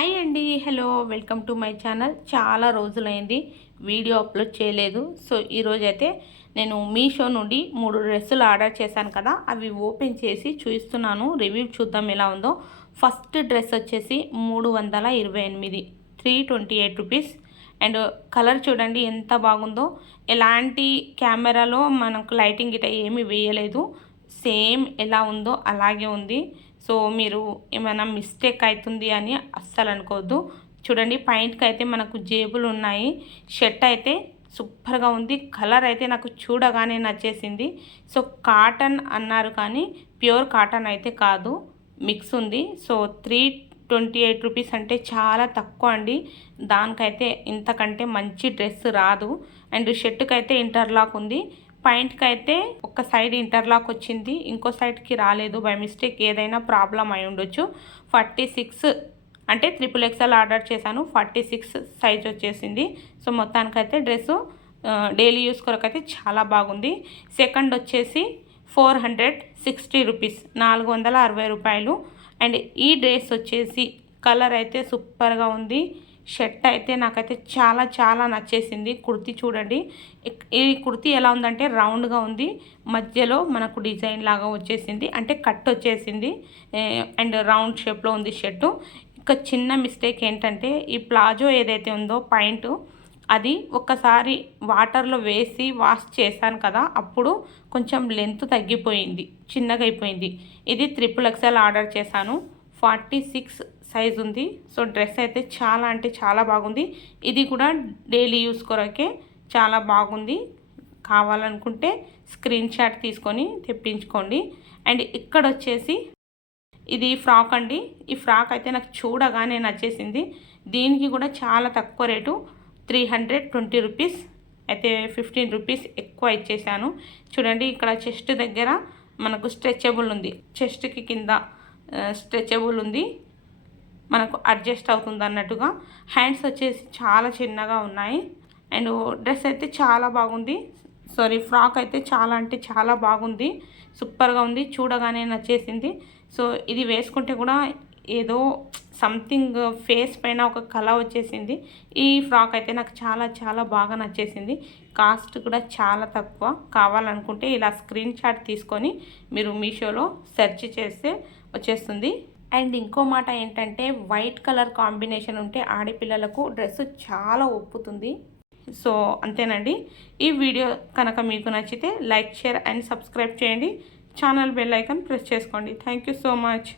Hi అండి hello welcome to my channel. చాలా రోజులైంది వీడియో అప్లోడ్ చేయలేదు. సో ఈరోజు అయితే నేను మీషో నుండి మూడు డ్రెస్సులు ఆర్డర్ చేశాను కదా అవి ఓపెన్ చేసి చూస్తున్నాను రివ్యూ చూద్దాం ఎలా ఉందో. ఫస్ట్ డ్రెస్ వచ్చేసి మూడు వందల ఇరవై ఎనిమిది three twenty eight rupees. And colour చూడండి ఎంత బాగుందో. ఎలాంటి కెమెరాలో మనకు లైటింగ్ ఇట ఏమీ వేయలేదు. సేమ్ ఎలా ఉందో అలాగే ఉంది. సో మీరు ఏమైనా మిస్టేక్ అవుతుంది అని అస్సలు అనుకోవద్దు. చూడండి పైంట్కి అయితే మనకు జేబులు ఉన్నాయి. షర్ట్ అయితే సూపర్గా ఉంది. కలర్ అయితే నాకు చూడగానే నచ్చేసింది. సో కాటన్ అన్నారు కానీ ప్యూర్ కాటన్ అయితే కాదు. మిక్స్ ఉంది. So three twenty eight rupees అంటే చాలా తక్కువ అండి. దానికైతే ఇంతకంటే మంచి డ్రెస్ రాదు. అండ్ షర్ట్కి అయితే ఇంటర్లాక్ ఉంది. పాయింట్కి అయితే ఒక సైడ్ ఇంటర్లాక్ వచ్చింది. ఇంకో సైడ్కి రాలేదు. బై మిస్టేక్ ఏదైనా ప్రాబ్లం అయి ఉండొచ్చు. ఫార్టీ సిక్స్ అంటే త్రిపుల్ ఎక్స్ఎల్ ఆర్డర్ చేశాను. ఫార్టీ సిక్స్ సైజ్ వచ్చేసింది. సో మొత్తానికైతే డ్రెస్సు డైలీ యూస్ కొరకు అయితే చాలా బాగుంది. సెకండ్ వచ్చేసి ఫోర్ హండ్రెడ్ సిక్స్టీ రూపీస్ నాలుగు వందల అరవై రూపాయలు. అండ్ ఈ డ్రెస్ వచ్చేసి కలర్ అయితే సూపర్గా ఉంది. షర్ట్ అయితే నాకైతే చాలా చాలా నచ్చేసింది. కుర్తీ చూడండి. ఈ కుర్తీ ఎలా ఉందంటే రౌండ్గా ఉంది. మధ్యలో మనకు డిజైన్ లాగా వచ్చేసింది. అంటే కట్ వచ్చేసింది. అండ్ రౌండ్ షేప్లో ఉంది షర్టు. ఇక చిన్న మిస్టేక్ ఏంటంటే ఈ ప్లాజో ఏదైతే ఉందో పాయింట్ అది ఒక్కసారి వాటర్లో వేసి వాష్ చేశాను కదా అప్పుడు కొంచెం లెంత్ తగ్గిపోయింది. చిన్నగా అయిపోయింది. ఇది త్రిపుల్ ఎక్సెల్ ఆర్డర్ చేశాను. ఫార్టీ సిక్స్ సైజ్ ఉంది. సో డ్రెస్ అయితే చాలా అంటే చాలా బాగుంది. ఇది కూడా డైలీ యూస్ కొరకే చాలా బాగుంది. కావాలనుకుంటే స్క్రీన్ షాట్ తీసుకొని తెప్పించుకోండి. అండ్ ఇక్కడ వచ్చేసి ఇది ఫ్రాక్ అండి. ఈ ఫ్రాక్ అయితే నాకు చూడగానే నచ్చేసింది. దీనికి కూడా చాలా తక్కువ rate three hundred twenty rupees అయితే ఫిఫ్టీన్ రూపీస్ ఎక్కువ ఇచ్చేసాను. చూడండి ఇక్కడ చెస్ట్ దగ్గర మనకు స్ట్రెచబుల్ ఉంది. చెస్ట్కి కింద స్ట్రెచబుల్ ఉంది. మనకు అడ్జస్ట్ అవుతుంది అన్నట్టుగా. హ్యాండ్స్ వచ్చేసి చాలా చిన్నగా ఉన్నాయి. అండ్ డ్రెస్ అయితే చాలా బాగుంది. సారీ ఫ్రాక్ అయితే చాలా అంటే చాలా బాగుంది. సూపర్గా ఉంది చూడగానే నచ్చేసింది. సో ఇది వేసుకుంటే కూడా ఏదో సంథింగ్ ఫేస్ పైన ఒక కళ వచ్చేసింది. ఈ ఫ్రాక్ అయితే నాకు చాలా చాలా బాగా నచ్చేసింది. కాస్ట్ కూడా చాలా తక్కువ. కావాలనుకుంటే ఇలా స్క్రీన్ షాట్ తీసుకొని మీరు మీషోలో సెర్చ్ చేస్తే వచ్చేస్తుంది. అండ్ ఇంకో మాట ఏంటంటే వైట్ కలర్ కాంబినేషన్ ఉంటే ఆడపిల్లలకు డ్రెస్ చాలా ఒప్పుతుంది. సో అంతేనండి. ఈ వీడియో కనుక మీకు నచ్చితే లైక్ షేర్ అండ్ సబ్స్క్రైబ్ చేయండి. ఛానల్ బెల్ ఐకాన్ ప్రెస్ చేసుకోండి. Thank you so much.